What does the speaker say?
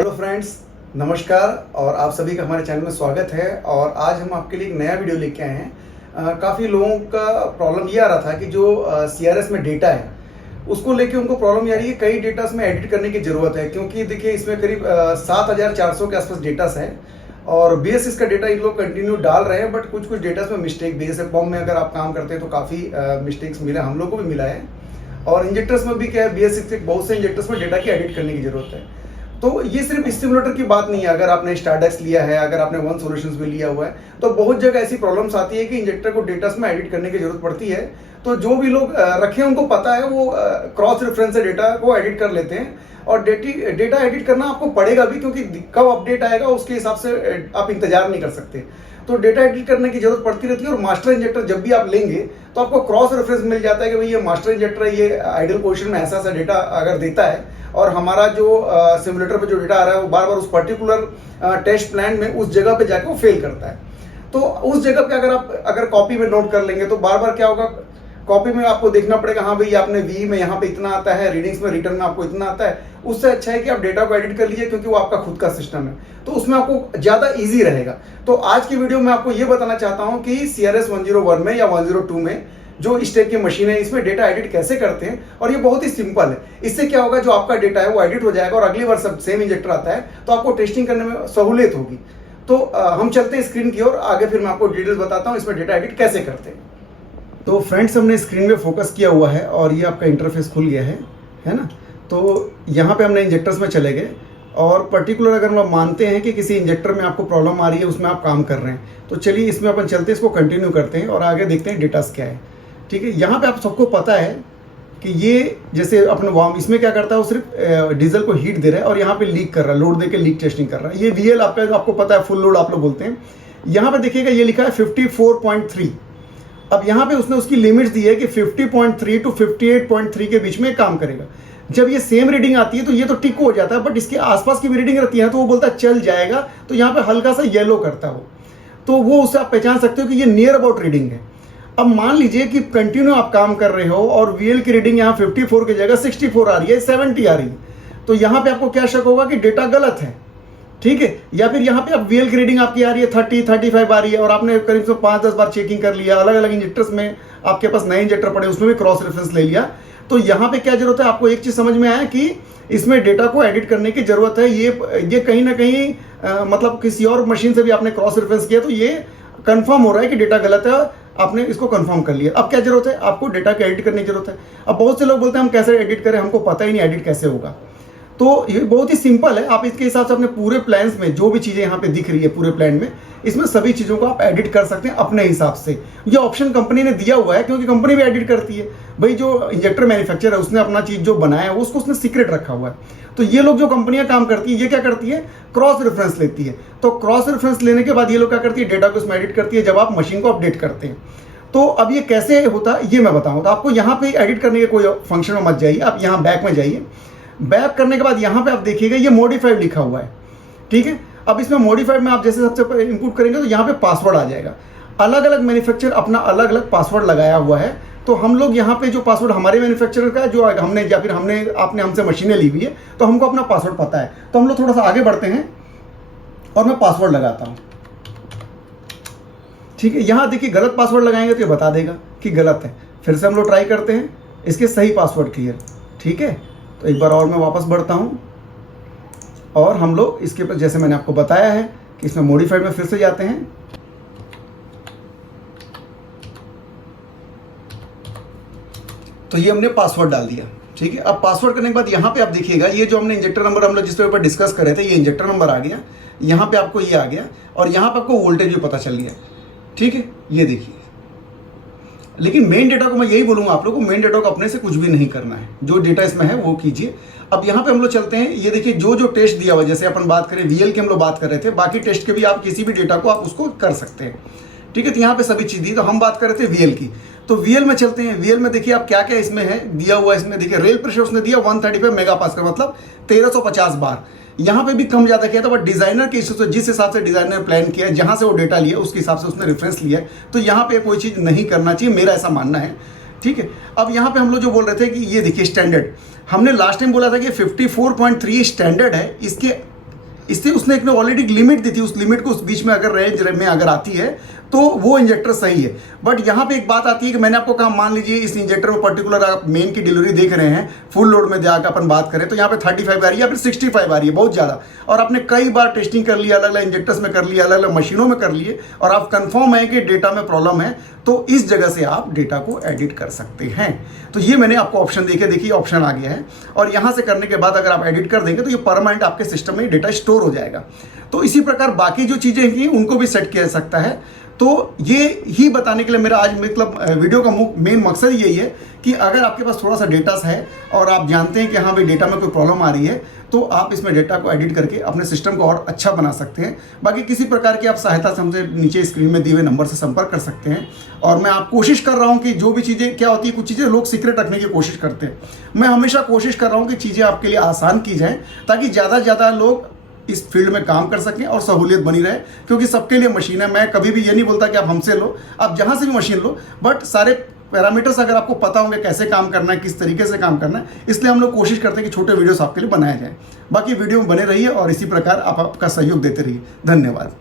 Hello friends, नमस्कार और आप सभी का हमारे चैनल में स्वागत है। और आज हम आपके लिए एक नया वीडियो लेके आए हैं। काफ़ी लोगों का प्रॉब्लम ये आ रहा था कि जो CRS में डेटा है उसको लेके उनको प्रॉब्लम ये आ रही है, कई डेटास में एडिट करने की ज़रूरत है, क्योंकि देखिए इसमें करीब 7400 के आसपास डेटास है और बेस इसका डेटा इन लोग कंटिन्यू डाल रहे हैं, बट कुछ कुछ डेटास में मिस्टेक भी, जैसे पॉम में अगर आप काम करते हैं तो काफ़ी मिस्टेक्स मिले, हम लोग को भी मिला है। और इंजेक्टर्स में भी क्या है, BS6 के बहुत से इंजेक्टर्स में डेटा की एडिट करने की ज़रूरत है। तो ये सिर्फ सिमुलेटर की बात नहीं है, अगर आपने स्टारडेक्स लिया है, अगर आपने वन सॉल्यूशंस भी लिया हुआ है, तो बहुत जगह ऐसी प्रॉब्लम्स आती है कि इंजेक्टर को डेटास में एडिट करने की जरूरत पड़ती है। तो जो भी लोग रखे उनको पता है, वो क्रॉस रेफरेंस से डेटा को एडिट कर लेते हैं। और डेटा एडिट करना आपको पड़ेगा भी, क्योंकि कब अपडेट आएगा उसके हिसाब से आप इंतजार नहीं कर सकते। तो डेटा एडिट करने की जरूरत पड़ती रहती है। और मास्टर इंजेक्टर जब भी आप लेंगे तो आपको क्रॉस रेफरेंस मिल जाता है कि भाई ये मास्टर इंजेक्टर है, ये आइडल पोजीशन में ऐसा ऐसा डेटा अगर देता है और हमारा जो सिमुलेटर पे जो डेटा आ रहा है वो बार बार उस पर्टिकुलर टेस्ट प्लान में उस जगह पे जाके वो फेल करता है। तो उस जगह पे अगर कॉपी में नोट कर लेंगे तो बार बार क्या होगा, कॉपी में आपको देखना पड़ेगा, हाँ भाई आपने वी में यहाँ पे इतना आता है, रीडिंग्स में रिटर्न में आपको इतना आता है। उससे अच्छा है कि आप डेटा को एडिट कर लीजिए, क्योंकि वो आपका खुद का सिस्टम है, तो उसमें आपको ज़्यादा ईजी रहेगा। तो आज की वीडियो में आपको ये बताना चाहता हूँ कि CRS 101 में या 102 में जो इस टाइप की मशीन है, इसमें डेटा एडिट कैसे करते हैं। और ये बहुत ही सिंपल है। इससे क्या होगा, जो आपका डेटा है वो एडिट हो जाएगा और अगली बार सब सेम इंजेक्टर आता है तो आपको टेस्टिंग करने में सहूलियत होगी। तो हम चलते हैं स्क्रीन की ओर, आगे फिर मैं आपको डिटेल्स बताता हूँ इसमें डेटा एडिट कैसे करते हैं। तो फ्रेंड्स, हमने स्क्रीन में फोकस किया हुआ है और ये आपका इंटरफेस खुल गया है ना। तो यहाँ पे हमने इंजेक्टर्स में चले गए और पर्टिकुलर अगर हम मानते हैं कि किसी इंजेक्टर में आपको प्रॉब्लम आ रही है, उसमें आप काम कर रहे हैं, तो चलिए इसमें अपन चलते हैं, इसको कंटिन्यू करते हैं और आगे देखते हैं डेटास क्या है। ठीक है, यहाँ पे आप सबको पता है कि ये जैसे अपने वार्म इसमें क्या करता है, वो सिर्फ डीजल को हीट दे रहा है और यहाँ पे लीक कर रहा है, लोड देके लीक टेस्टिंग कर रहा है। ये VL आपको पता है, फुल लोड आप लोग बोलते हैं। यहाँ पे देखिएगा ये लिखा है 54.3। अब यहाँ पे उसने उसकी लिमिट्स दी है कि 50.3 to 58.3 के बीच में काम करेगा। जब ये सेम रीडिंग आती है तो ये तो टिक हो जाता है, बट इसके आसपास की भी रीडिंग रहती है तो वो बोलता है चल जाएगा। तो यहाँ पे हल्का सा येलो करता है वो, तो वो उससे आप पहचान सकते हो कि ये नियर अबाउट रीडिंग है। अब मान लीजिए कि कंटिन्यू आप काम कर रहे हो और VL की रीडिंग यहाँ 54 की जगह 64 आ रही है, 70 आ रही है, तो यहाँ पे आपको क्या शक होगा कि डेटा गलत है। ठीक है, या फिर यहाँ पे आप VL की रीडिंग आपकी आ रही है 30, 35 आ रही है और आपने करीब से 5-10 बार चेकिंग कर लिया, अलग अलग इंजेक्टर्स में आपके पास नए इंजेक्टर पड़े, उसमें भी क्रॉस रेफरेंस ले लिया। तो यहाँ पे क्या जरूरत है, आपको एक चीज समझ में आया कि इसमें डेटा को एडिट करने की जरूरत है। ये कहीं ना कहीं मतलब किसी और मशीन से भी आपने क्रॉस रेफरेंस किया तो ये कंफर्म हो रहा है कि डेटा गलत है, आपने इसको कंफर्म कर लिया। अब क्या जरूरत है, आपको डेटा को एडिट करने की जरूरत है। अब बहुत से लोग बोलते हैं हम कैसे एडिट करें, हमको पता ही नहीं एडिट कैसे होगा। तो ये बहुत ही सिंपल है। आप इसके हिसाब से अपने पूरे प्लान्स में जो भी चीज़ें यहाँ पे दिख रही है पूरे प्लान में, इसमें सभी चीज़ों को आप एडिट कर सकते हैं अपने हिसाब से। ये ऑप्शन कंपनी ने दिया हुआ है, क्योंकि कंपनी भी एडिट करती है भाई। जो इंजेक्टर मैन्युफैक्चरर है उसने अपना चीज़ जो बनाया है उसको उसने सीक्रेट रखा हुआ है। तो ये लोग जो कंपनियां काम करती है, ये क्या करती है, क्रॉस रेफरेंस लेती है। तो क्रॉस रेफरेंस लेने के बाद ये लोग क्या करती है, डेटा को उसमें एडिट करती है जब आप मशीन को अपडेट करते हैं। तो अब ये कैसे होता है ये मैं बताऊँ। तो आपको यहाँ पे एडिट करने के कोई फंक्शन में मत जाइए, आप यहाँ बैक में जाइए। बैक करने के बाद यहाँ पे आप देखिएगा ये मॉडिफाइड लिखा हुआ है। ठीक है, अब इसमें मॉडिफाइड में आप जैसे सबसे पहले इनपुट करेंगे तो यहाँ पे पासवर्ड आ जाएगा। अलग अलग मैन्युफैक्चरर अपना अलग अलग पासवर्ड लगाया हुआ है। तो हम लोग यहाँ पे जो पासवर्ड हमारे मैन्युफैक्चरर का है, जो हमने या फिर आपने हमसे मशीनें ली हुई है, तो हमको अपना पासवर्ड पता है। तो हम लोग थोड़ा सा आगे बढ़ते हैं और मैं पासवर्ड लगाता हूँ। ठीक है, यहाँ देखिए गलत पासवर्ड लगाएंगे तो ये बता देगा कि गलत है। फिर से हम लोग ट्राई करते हैं इसके सही पासवर्ड क्लियर। ठीक है, तो एक बार और मैं वापस बढ़ता हूँ और हम लोग इसके ऊपर जैसे मैंने आपको बताया है कि इसमें मॉडिफाइड में फिर से जाते हैं। तो ये हमने पासवर्ड डाल दिया। ठीक है, अब पासवर्ड करने के बाद यहाँ पे आप देखिएगा ये जो हमने इंजेक्टर नंबर हम लोग जिसके ऊपर डिस्कस कर रहे थे, ये इंजेक्टर नंबर आ गया, यहाँ पे आपको ये आ गया और यहाँ पे आपको वोल्टेज भी पता चल गया। ठीक है, ये देखिए। लेकिन मेन डेटा को मैं यही बोलूँगा आप लोगों को, मेन डेटा को अपने से कुछ भी नहीं करना है, जो डेटा इसमें है वो कीजिए। अब यहाँ पे हम लोग चलते हैं, ये देखिए जो टेस्ट दिया हुआ, जैसे अपन बात करें VL की हम लोग बात कर रहे थे, बाकी टेस्ट के भी आप किसी भी डेटा को आप उसको कर सकते हैं। ठीक है, तो यहाँ पे सभी चीज़ दी, तो हम बात कर रहे थे VL की। तो VL में चलते हैं। VL में देखिए आप क्या क्या इसमें है दिया हुआ है। इसमें देखिए रेल प्रेशर उसने दिया 135 मेगापास्कल, मतलब 1350 बार। यहाँ पे भी कम ज़्यादा किया था, बट डिज़ाइनर के हिसाब से, जिस हिसाब से डिज़ाइनर ने प्लान किया है, जहाँ से वो डेटा लिया उसके हिसाब से उसने रेफरेंस लिया है। तो यहाँ पे कोई चीज़ नहीं करना चाहिए, मेरा ऐसा मानना है। ठीक है, अब यहाँ पे हम लोग जो बोल रहे थे कि ये देखिए स्टैंडर्ड, हमने लास्ट टाइम बोला था कि 54.3 स्टैंडर्ड है, इसके इससे उसने एक ऑलरेडी लिमिट दी थी, उस लिमिट को उस बीच में अगर रेंज में अगर आती है तो वो इंजेक्टर सही है। बट यहाँ पे एक बात आती है कि मैंने आपको कहा, मान लीजिए इस इंजेक्टर में पर्टिकुलर आप मेन की डिलीवरी देख रहे हैं, फुल लोड में जाकर अपन बात करें तो यहाँ पे 35 आ रही है या फिर 65 आ रही है, बहुत ज़्यादा, और आपने कई बार टेस्टिंग कर लिया, अलग अलग इंजेक्टर्स में कर लिया, अलग अलग मशीनों में कर लिए, और आप कंफर्म है कि डेटा में प्रॉब्लम है, तो इस जगह से आप डेटा को एडिट कर सकते हैं। तो ये मैंने आपको ऑप्शन देखिए ऑप्शन आ गया है, और यहाँ से करने के बाद अगर आप एडिट कर देंगे तो ये परमानेंट आपके सिस्टम में डेटा स्टोर हो जाएगा। तो इसी प्रकार बाकी जो चीज़ें हैं उनको भी सेट किया जा सकता है। तो ये ही बताने के लिए मेरा आज मतलब वीडियो का मेन मकसद यही है कि अगर आपके पास थोड़ा सा डेटा है और आप जानते हैं कि हाँ भाई डेटा में कोई प्रॉब्लम आ रही है, तो आप इसमें डेटा को एडिट करके अपने सिस्टम को और अच्छा बना सकते हैं। बाकी किसी प्रकार की आप सहायता से हमसे नीचे स्क्रीन में दिए हुए नंबर से संपर्क कर सकते हैं। और मैं आप कोशिश कर रहा हूँ कि जो भी चीज़ें क्या होती है, कुछ चीज़ें लोग सीक्रेट रखने की कोशिश करते हैं, मैं हमेशा कोशिश कर रहा हूँ कि चीज़ें आपके लिए आसान की जाएँ, ताकि ज़्यादा से ज़्यादा लोग इस फील्ड में काम कर सकें और सहूलियत बनी रहे। क्योंकि सबके लिए मशीन है, मैं कभी भी ये नहीं बोलता कि आप हमसे लो, आप जहाँ से भी मशीन लो, बट सारे पैरामीटर्स अगर आपको पता होंगे कैसे काम करना है, किस तरीके से काम करना है, इसलिए हम लोग कोशिश करते हैं कि छोटे वीडियोस आपके लिए बनाए जाएं। बाकी वीडियो में बने रहिए और इसी प्रकार आप आपका सहयोग देते रहिए। धन्यवाद।